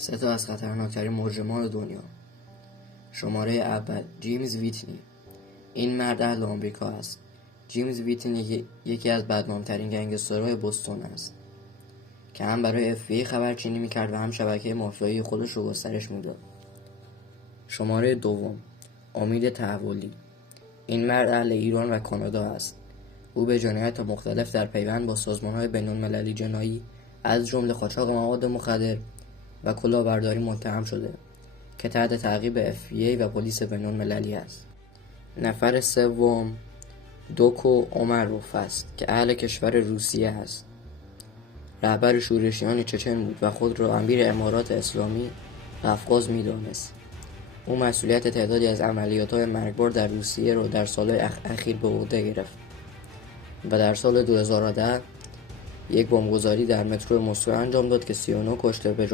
سه تا از خطرناکترین مجرمان دنیا. شماره اول، جیمز ویتنی. این مرد اهل آمریکا است. جیمز ویتنی یکی از بدنام‌ترین گنگسترهای بوستون است که هم برای FBI خبرچینی میکرد و هم شبکه مافیایی خودش رو گسترش میداد. شماره دوم، امید تحولی. این مرد اهل ایران و کانادا است. او به جنایات مختلف در پیوند با سازمان‌های بین‌المللی جنایی از جمله قاچاق مواد مخدر و کلاهبرداری متهم شده که تحت تعقیب FBI و پلیس بین‌المللی است. نفر سوم، دوکو اومروف است که اهل کشور روسیه است. رهبر شورشیان چچن بود و خود را امیر امارات اسلامی قفقاز می‌دانست. او مسئولیت تعدادی از عملیات‌های مرگبار در روسیه را در سال‌های اخیر به عهده گرفت و در سال 2010 یک بمبگذاری در مترو مسکو انجام داد که 39 کشته به